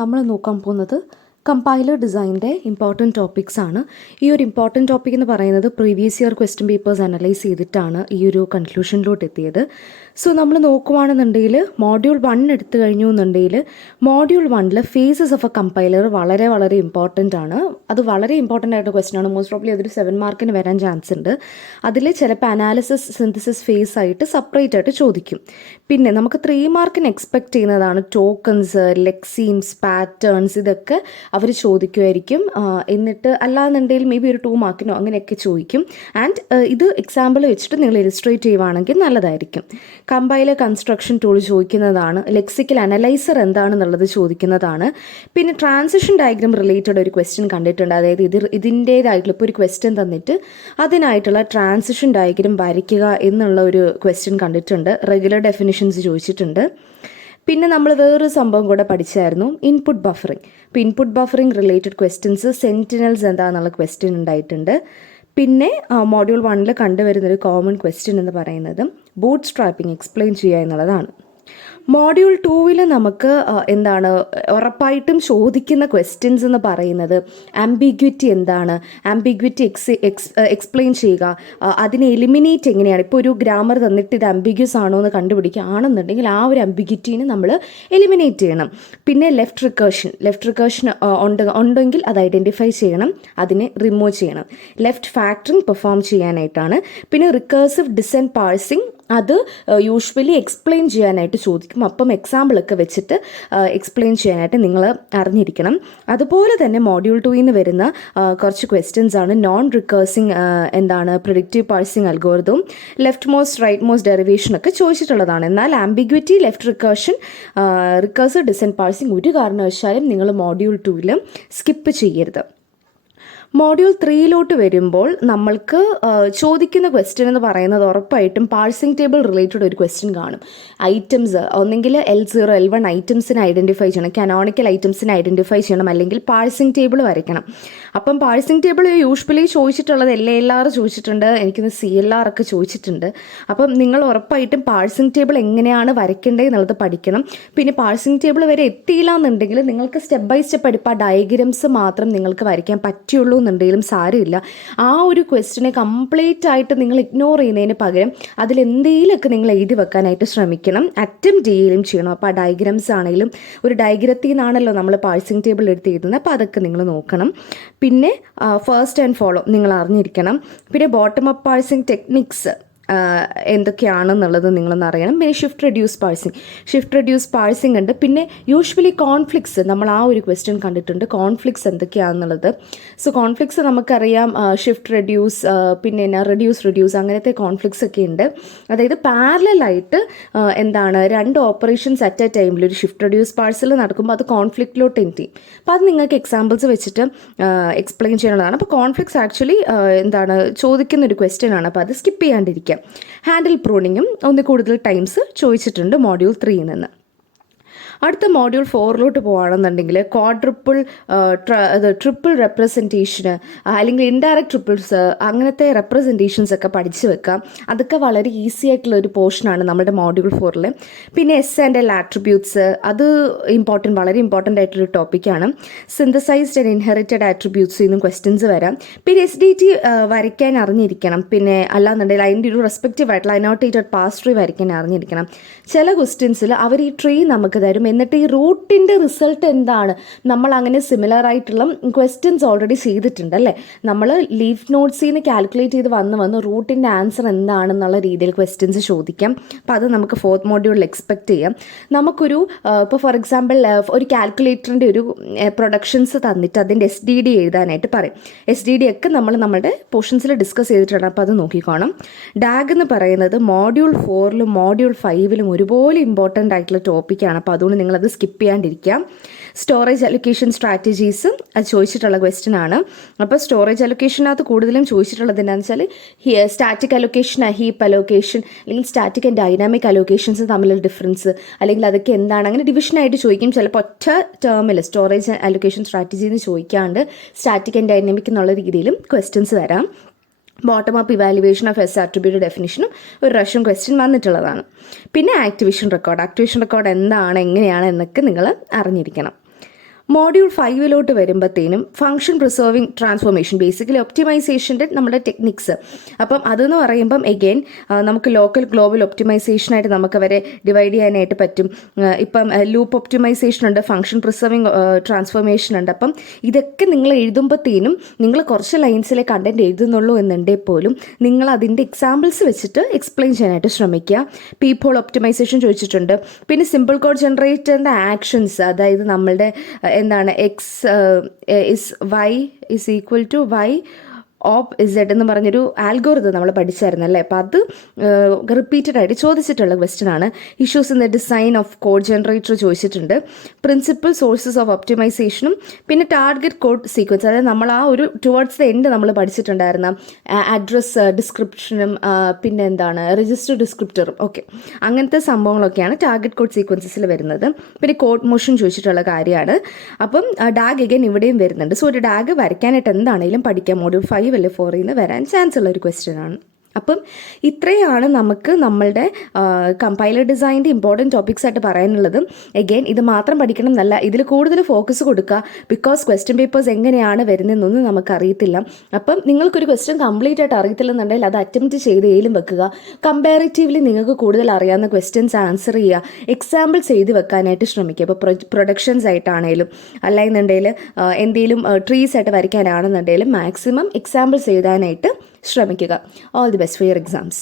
നമ്മൾ നോക്കാൻ പോകുന്നത് കമ്പൈലർ ഡിസൈനിൻ്റെ ഇമ്പോർട്ടൻറ്റ് ടോപ്പിക്സ് ആണ്. ഈ ഒരു ഇമ്പോർട്ടൻറ്റ് ടോപ്പിക് എന്ന് പറയുന്നത് previous year question papers analyse ചെയ്തിട്ടാണ് ഈ ഒരു കൺക്ലൂഷനിലോട്ട് എത്തിയത്. സോ നമ്മൾ നോക്കുവാണെന്നുണ്ടെങ്കിൽ മോഡ്യൂൾ 1 എടുത്തു കഴിഞ്ഞു എന്നുണ്ടെങ്കിൽ module 1 phases of a compiler വളരെ വളരെ ഇമ്പോർട്ടൻ്റ് ആണ്. അത് വളരെ ഇമ്പോർട്ടൻ്റ് ആയിട്ട് ക്വസ്റ്റ്യൻ ആണ്. മോസ്റ്റ് പ്രോബ്ലി അതൊരു 7 മാർക്കിന് വരാൻ ചാൻസ് ഉണ്ട്. അതിൽ ചിലപ്പോൾ അനാലിസിസ് സിന്തസിസ് ഫേസ് ആയിട്ട് സെപ്പറേറ്റ് ആയിട്ട് ചോദിക്കും. പിന്നെ നമുക്ക് 3 മാർക്കിന് എക്സ്പെക്ട് ചെയ്യുന്നതാണ് ടോക്കൺസ്, ലെക്സീംസ്, പാറ്റേൺസ്, ഇതൊക്കെ അവർ ചോദിക്കുമായിരിക്കും. എന്നിട്ട് അല്ലാന്നുണ്ടെങ്കിൽ മേ ബി ഒരു 2 മാർക്കിനോ അങ്ങനെയൊക്കെ ചോദിക്കും. ആൻഡ് ഇത് എക്സാമ്പിൾ വെച്ചിട്ട് നിങ്ങൾ ഇലിസ്ട്രേറ്റ് ചെയ്യുവാണെങ്കിൽ നല്ലതായിരിക്കും. കമ്പൈലർ കൺസ്ട്രക്ഷൻ ടൂൾ ചോദിക്കുന്നതാണ്. ലെക്സിക്കൽ അനലൈസർ എന്താണെന്നുള്ളത് ചോദിക്കുന്നതാണ്. പിന്നെ ട്രാൻസിഷൻ ഡയഗ്രാം റിലേറ്റഡ് ഒരു ക്വസ്റ്റ്യൻ കണ്ടിട്ടുണ്ട്. അതായത് ഇതിൻ്റേതായിട്ടുള്ള ഇപ്പോൾ ഒരു ക്വസ്റ്റ്യൻ തന്നിട്ട് അതിനായിട്ടുള്ള ട്രാൻസിഷൻ ഡയഗ്രാം വരയ്ക്കുക എന്നുള്ള ഒരു ക്വസ്റ്റ്യൻ കണ്ടിട്ടുണ്ട്. റെഗുലർ ഡെഫിനിഷൻസ് ചോദിച്ചിട്ടുണ്ട്. പിന്നെ നമ്മൾ വേറൊരു സംഭവം കൂടെ പഠിച്ചായിരുന്നു, ഇൻപുട്ട് ബഫറിങ്. ഇപ്പോൾ input buffering related questions, sentinels എന്താണെന്നുള്ള ക്വസ്റ്റ്യൻ ഉണ്ടായിട്ടുണ്ട്. പിന്നെ മോഡ്യൂൾ 1 കണ്ടുവരുന്നൊരു കോമൺ ക്വസ്റ്റ്യൻ എന്ന് പറയുന്നത് ബൂട്ട് സ്ട്രാപ്പിംഗ് എക്സ്പ്ലെയിൻ ചെയ്യുക എന്നുള്ളതാണ്. മോഡ്യൂൾ 2 നമുക്ക് ഉറപ്പായിട്ടും ചോദിക്കുന്ന ക്വസ്റ്റ്യൻസ് എന്ന് പറയുന്നത് ആംബിഗ്വിറ്റി എന്താണ്, ആംബിഗ്വിറ്റി എക്സ്പ്ലെയിൻ ചെയ്യുക, അതിനെ എലിമിനേറ്റ് എങ്ങനെയാണ്. ഇപ്പോൾ ഒരു ഗ്രാമർ തന്നിട്ട് ഇത് ആംബിഗ്യസ് ആണോ എന്ന് കണ്ടുപിടിക്കുകയാണെന്നുണ്ടെങ്കിൽ ആ ഒരു ആംബിഗ്വിറ്റീനെ നമ്മൾ എലിമിനേറ്റ് ചെയ്യണം. പിന്നെ ലെഫ്റ്റ് റിക്കേഷൻ ഉണ്ടെങ്കിൽ അത് ഐഡൻറ്റിഫൈ ചെയ്യണം, അതിനെ റിമൂവ് ചെയ്യണം. ലെഫ്റ്റ് ഫാക്ടറിങ് പെർഫോം ചെയ്യാനായിട്ടാണ്. പിന്നെ റിക്കേഴ്സീവ് ഡിസെൻറ്റ് പാഴ്സിങ്, അത് യൂഷ്വലി എക്സ്പ്ലെയിൻ ചെയ്യാനായിട്ട് ചോദിക്കും. അപ്പം എക്സാമ്പിളൊക്കെ വെച്ചിട്ട് എക്സ്പ്ലെയിൻ ചെയ്യാനായിട്ട് നിങ്ങൾ അറിഞ്ഞിരിക്കണം. അതുപോലെ തന്നെ മോഡ്യൂൾ 2 വരുന്ന കുറച്ച് ക്വസ്റ്റ്യൻസ് ആണ് non recursive predictive parsing algorithm, leftmost rightmost derivation ഒക്കെ ചോദിച്ചിട്ടുള്ളതാണ്. എന്നാൽ ambiguity, left recursive descent parsing ഒരു കാരണവശാലും നിങ്ങൾ മോഡ്യൂൾ 2 സ്കിപ്പ് ചെയ്യരുത്. മോഡ്യൂൾ 3 വരുമ്പോൾ നമ്മൾക്ക് ചോദിക്കുന്ന ക്വസ്റ്റ്യൻ എന്ന് പറയുന്നത് ഉറപ്പായിട്ടും പാഴ്സിംഗ് ടേബിൾ റിലേറ്റഡ് ഒരു ക്വസ്റ്റ്യൻ കാണും. ഐറ്റംസ് ഒന്നെങ്കിൽ L0, L1 ഐറ്റംസിനെ ഐഡൻറ്റിഫൈ ചെയ്യണം, കനോണിക്കൽ ഐറ്റംസിനെ ഐഡൻറ്റിഫൈ ചെയ്യണം, അല്ലെങ്കിൽ പാഴ്സിംഗ് ടേബിൾ വരയ്ക്കണം. അപ്പം പാഴ്സിംഗ് ടേബിൾ യൂഷ്വലി ചോദിച്ചിട്ടുള്ളത് LALR ചോദിച്ചിട്ടുണ്ട്, എനിക്കൊന്ന് CLR ഒക്കെ ചോദിച്ചിട്ടുണ്ട്. അപ്പം നിങ്ങൾ ഉറപ്പായിട്ടും പാഴ്സിംഗ് ടേബിൾ എങ്ങനെയാണ് വരയ്ക്കേണ്ടത് എന്നുള്ളത് പഠിക്കണം. പിന്നെ പാഴ്സിംഗ് ടേബിൾ വരെ എത്തിയില്ല എന്നുണ്ടെങ്കിൽ നിങ്ങൾക്ക് സ്റ്റെപ്പ് ബൈ സ്റ്റെപ്പ് എടുപ്പോൾ ഡയഗ്രംസ് മാത്രം നിങ്ങൾക്ക് വരയ്ക്കാൻ പറ്റുള്ളൂ എന്നുണ്ടെങ്കിലും സാരമില്ല. ആ ഒരു ക്വസ്റ്റിനെ കംപ്ലീറ്റ് ആയിട്ട് നിങ്ങൾ ഇഗ്നോർ ചെയ്യുന്നതിന് പകരം അതിലെന്തെങ്കിലുമൊക്കെ നിങ്ങൾ എഴുതി വെക്കാനായിട്ട് ശ്രമിക്കണം. അറ്റംപ്റ്റ് ചെയ്യുകയും ചെയ്യണം. അപ്പോൾ ആ ഡയഗ്രംസ് ആണെങ്കിലും ഒരു ഡയഗ്രത്തിൽ നിന്നാണല്ലോ നമ്മൾ പാഴ്സിംഗ് ടേബിൾ എടുത്ത് എഴുതുന്നത്. അപ്പോൾ അതൊക്കെ നിങ്ങൾ നോക്കണം. പിന്നെ ഫസ്റ്റ് ആൻഡ് ഫോളോ നിങ്ങൾ അറിഞ്ഞിരിക്കണം. പിന്നെ ബോട്ടം അപ്പ് പാഴ്സിംഗ് ടെക്നിക്സ് എന്തൊക്കെയാണെന്നുള്ളത് നിങ്ങളൊന്ന് അറിയണം. പിന്നെ ഷിഫ്റ്റ് റെഡ്യൂസ് പാഴ്സിംഗ് ഉണ്ട്. പിന്നെ യൂഷ്വലി കോൺഫ്ലിക്ട്സ്, നമ്മൾ ആ ഒരു ക്വസ്റ്റ്യൻ കണ്ടിട്ടുണ്ട്, കോൺഫ്ലിക്ട്സ് എന്തൊക്കെയാണെന്നുള്ളത്. സോ കോൺഫ്ലിക്ട്സ് നമുക്കറിയാം, ഷിഫ്റ്റ് റെഡ്യൂസ്, പിന്നെ റെഡ്യൂസ് അങ്ങനത്തെ കോൺഫ്ലിക്ട്സ് ഒക്കെ ഉണ്ട്. അതായത് പാരലായിട്ട് 2 ഓപ്പറേഷൻസ് അറ്റ് എ ടൈമിൽ ഒരു ഷിഫ്റ്റ് റെഡ്യൂസ് പാഴ്സൽ നടക്കുമ്പോൾ അത് കോൺഫ്ലിക്റ്റിലോട്ട് എൻഡ് ചെയ്യും. അപ്പോൾ അത് നിങ്ങൾക്ക് എക്സാമ്പിൾസ് വെച്ചിട്ട് എക്സ്പ്ലെയിൻ ചെയ്യാനുള്ളതാണ്. അപ്പോൾ കോൺഫ്ലിക്ട്സ് ആക്ച്വലി ചോദിക്കുന്ന ഒരു ക്വസ്റ്റ്യൻ ആണ്. അപ്പോൾ അത് സ്കിപ്പ് ചെയ്യാണ്ടിരിക്കുക. ഹാൻഡിൽ പ്രൂണിങ്ങും ഒന്ന് കൂടുതൽ ടൈംസ് ചോദിച്ചിട്ടുണ്ട് മോഡ്യൂൾ 3 നിന്ന്. അടുത്ത മോഡ്യൂൾ 4 പോകുകയാണെന്നുണ്ടെങ്കിൽ ട്രിപ്പിൾ റെപ്രസെൻറ്റേഷന് അല്ലെങ്കിൽ ഇൻഡയറക്റ്റ് ട്രിപ്പിൾസ് അങ്ങനത്തെ റെപ്രസെൻറ്റേഷൻസ് ഒക്കെ പഠിച്ചു വെക്കാം. അതൊക്കെ വളരെ ഈസി ആയിട്ടുള്ള ഒരു പോർഷനാണ് നമ്മുടെ മോഡ്യൂൾ 4. പിന്നെ S&L ആട്രിബ്യൂട്ട്സ്, അത് വളരെ ഇമ്പോർട്ടൻ്റ് ആയിട്ടൊരു ടോപ്പിക്കാണ്. സിന്തസൈസ്ഡ് ആൻഡ് ഇൻഹെറിറ്റഡ് ആട്രിബ്യൂട്ട്സ് നിന്നും ക്വസ്റ്റ്യൻസ് വരാം. പിന്നെ SDT വരയ്ക്കാൻ അറിഞ്ഞിരിക്കണം. പിന്നെ അല്ലാന്നുണ്ടെങ്കിൽ അതിൻ്റെ ഒരു റെസ്പെക്റ്റീവ് ആയിട്ടുള്ള അനോട്ടേറ്റഡ് പാസ് ട്രീ വരയ്ക്കാൻ അറിഞ്ഞിരിക്കണം. ചില ക്വസ്റ്റ്യൻസിൽ അവർ ഈ ട്രീ നമുക്ക് തരും, എന്നിട്ട് ഈ റൂട്ടിൻ്റെ റിസൾട്ട് എന്താണ്, നമ്മൾ അങ്ങനെ സിമിലർ ആയിട്ടുള്ള ക്വസ്റ്റ്യൻസ് ഓൾറെഡി ചെയ്തിട്ടുണ്ട് അല്ലേ. നമ്മൾ ലീഫ് നോട്ട്സിൽ നിന്ന് കാൽക്കുലേറ്റ് ചെയ്ത് വന്ന് റൂട്ടിൻ്റെ ആൻസർ എന്താണെന്നുള്ള രീതിയിൽ ക്വസ്റ്റ്യൻസ് ചോദിക്കാം. അപ്പോൾ അത് നമുക്ക് 4th മോഡ്യൂളിൽ എക്സ്പെക്ട് ചെയ്യാം. നമുക്കൊരു ഇപ്പോൾ ഫോർ എക്സാമ്പിൾ ഒരു കാൽക്കുലേറ്ററിൻ്റെ ഒരു പ്രൊഡക്ഷൻസ് തന്നിട്ട് അതിൻ്റെ SDD എഴുതാനായിട്ട് പറയും. SDD ഒക്കെ നമ്മുടെ പോർഷൻസിൽ ഡിസ്കസ് ചെയ്തിട്ടുണ്ട്. അപ്പോൾ അത് നോക്കിക്കോണം. ഡാഗ് എന്ന് പറയുന്നത് മോഡ്യൂൾ 4 മോഡ്യൂൾ 5 ഒരുപോലെ ഇമ്പോർട്ടൻ്റ് ആയിട്ടുള്ള ടോപ്പിക്കാണ്. അപ്പോൾ അതുകൊണ്ട് നിങ്ങളത് സ്കിപ്പ് ചെയ്യാണ്ടിരിക്കാം. സ്റ്റോറേജ് അലൊക്കേഷൻ സ്ട്രാറ്റജീസ് അത് ചോദിച്ചിട്ടുള്ള ക്വസ്റ്റ്യൻ ആണ്. അപ്പോൾ സ്റ്റോറേജ് അലൊക്കേഷനകത്ത് കൂടുതലും ചോദിച്ചിട്ടുള്ളത് എന്താണെന്ന് വെച്ചാൽ സ്റ്റാറ്റിക് അലൊക്കേഷൻ, ഹീപ്പ് അലൊക്കേഷൻ, അല്ലെങ്കിൽ സ്റ്റാറ്റിക് ആൻഡ് ഡൈനാമിക് അലൊക്കേഷൻസ് തമ്മിലുള്ള ഡിഫറൻസ്, അല്ലെങ്കിൽ അതൊക്കെ എന്താണ്, അങ്ങനെ ഡിവിഷനായിട്ട് ചോദിക്കും. ചിലപ്പോൾ ഒറ്റ ടേമിൽ സ്റ്റോറേജ് അലൊക്കേഷൻ സ്ട്രാറ്റജി എന്ന് ചോദിക്കാണ്ട് സ്റ്റാറ്റിക് ആൻഡ് ഡൈനാമിക് എന്നുള്ള രീതിയിലും ക്വസ്റ്റ്യൻസ് വരാം. Bottom up evaluation of S attribute ഡെഫിനിഷനും ഒരു റഷ്യൻ ക്വസ്റ്റ്യൻ വന്നിട്ടുള്ളതാണ്. പിന്നെ ആക്ടിവേഷൻ റെക്കോർഡ് എങ്ങനെയാണ് എന്നൊക്കെ നിങ്ങൾ അറിഞ്ഞിരിക്കണം. മോഡ്യൂൾ 5 വരുമ്പോഴത്തേനും ഫംഗ്ഷൻ പ്രിസർവിങ് ട്രാൻസ്ഫോർമേഷൻ, ബേസിക്കലി ഒപ്റ്റിമൈസേഷൻ്റെ നമ്മുടെ ടെക്നിക്സ്. അപ്പം അതെന്ന് പറയുമ്പം എഗെയിൻ നമുക്ക് ലോക്കൽ ഗ്ലോബൽ ഒപ്റ്റിമൈസേഷനായിട്ട് നമുക്കവരെ ഡിവൈഡ് ചെയ്യാനായിട്ട് പറ്റും. ഇപ്പം ലൂപ്പ് ഒപ്റ്റിമൈസേഷൻ ഉണ്ട്, ഫംഗ്ഷൻ പ്രിസർവിങ് ട്രാൻസ്ഫോർമേഷൻ ഉണ്ട്. അപ്പം ഇതൊക്കെ നിങ്ങൾ എഴുതുമ്പോഴത്തേനും നിങ്ങൾ കുറച്ച് ലൈൻസിലെ കണ്ടൻറ്റ് എഴുതുന്നുള്ളൂ എന്നുണ്ടെങ്കിൽ പോലും നിങ്ങൾ അതിൻ്റെ എക്സാമ്പിൾസ് വെച്ചിട്ട് എക്സ്പ്ലെയിൻ ചെയ്യാനായിട്ട് ശ്രമിക്കുക. പീപ്പ് ഹോൾ ഒപ്റ്റിമൈസേഷൻ ചോദിച്ചിട്ടുണ്ട്. പിന്നെ സിമ്പിൾ കോഡ് ജനറേറ്ററിൻ്റെ ആക്ഷൻസ്, അതായത് നമ്മളുടെ എന്താണ് is y is equal to y op z എന്ന് പറഞ്ഞൊരു ആൽഗോറിതം നമ്മൾ പഠിച്ചായിരുന്നല്ലേ. അപ്പോൾ അത് റിപ്പീറ്റഡ് ആയിട്ട് ചോദിച്ചിട്ടുള്ള ക്വസ്റ്റ്യൻ ആണ്. Issues in the design of code generator ചോദിച്ചിട്ടുണ്ട്. പ്രിൻസിപ്പൽ സോഴ്സസ് ഓഫ് ഒപ്റ്റിമൈസേഷനും പിന്നെ ടാർഗറ്റ് കോഡ് സീക്വൻസ്, അതായത് നമ്മൾ ആ ഒരു ടുവേർഡ്സ് ദ എൻഡ് നമ്മൾ പഠിച്ചിട്ടുണ്ടായിരുന്ന അഡ്രസ് ഡിസ്ക്രിപ്ഷനും പിന്നെ എന്താണ് രജിസ്റ്റർ ഡിസ്ക്രിപ്റ്ററും, ഓക്കെ, അങ്ങനത്തെ സംഭവങ്ങളൊക്കെയാണ് ടാർഗറ്റ് കോഡ് സീക്വൻസസിൽ വരുന്നത്. പിന്നെ കോഡ് മോഷൻ ചോദിച്ചിട്ടുള്ള കാര്യമാണ്. അപ്പം ഡാഗ് അഗൈൻ ഇവിടെയും വരുന്നുണ്ട്. സോ ഒരു ഡാഗ് വരയ്ക്കാനായിട്ട് എന്താണെങ്കിലും പഠിക്കാം. മോഡ്യൂൾ 5 അല്ലെങ്കിൽ 4 വരാൻ ചാൻസ് ഉള്ള ഒരു ക്വസ്റ്റ്യൻ ആണ്. അപ്പം ഇത്രയാണ് നമുക്ക് നമ്മളുടെ കമ്പൈലർ ഡിസൈനിൻ്റെ ഇമ്പോർട്ടൻറ്റ് ടോപ്പിക്സ് ആയിട്ട് പറയാനുള്ളത്. എഗെയിൻ ഇത് മാത്രം പഠിക്കണം എന്നല്ല, ഇതിൽ കൂടുതൽ ഫോക്കസ് കൊടുക്കുക. ബിക്കോസ് ക്വസ്റ്റ്യൻ പേപ്പേഴ്സ് എങ്ങനെയാണ് വരുന്നതെന്നൊന്നും നമുക്കറിയത്തില്ല. അപ്പം നിങ്ങൾക്കൊരു ക്വസ്റ്റ്യൻ കംപ്ലീറ്റ് ആയിട്ട് അറിയത്തില്ലെന്നുണ്ടെങ്കിൽ അത് അറ്റംപ്റ്റ് ചെയ്ത് ഏലും വെക്കുക. കമ്പാരിറ്റീവ്ലി നിങ്ങൾക്ക് കൂടുതൽ അറിയാവുന്ന ക്വസ്റ്റ്യൻസ് ആൻസർ ചെയ്യുക, എക്സാമ്പിൾസ് എഴുതി വെക്കാനായിട്ട് ശ്രമിക്കുക. ഇപ്പോൾ പ്രൊഡക്ഷൻസ് ആയിട്ടാണേലും അല്ലാന്നുണ്ടെങ്കിൽ എന്തെങ്കിലും ട്രീസ് ആയിട്ട് വരയ്ക്കാനാണെന്നുണ്ടെങ്കിലും മാക്സിമം എക്സാമ്പിൾസ് എഴുതാനായിട്ട് ശ്രമിക്കുക. All the best for your exams.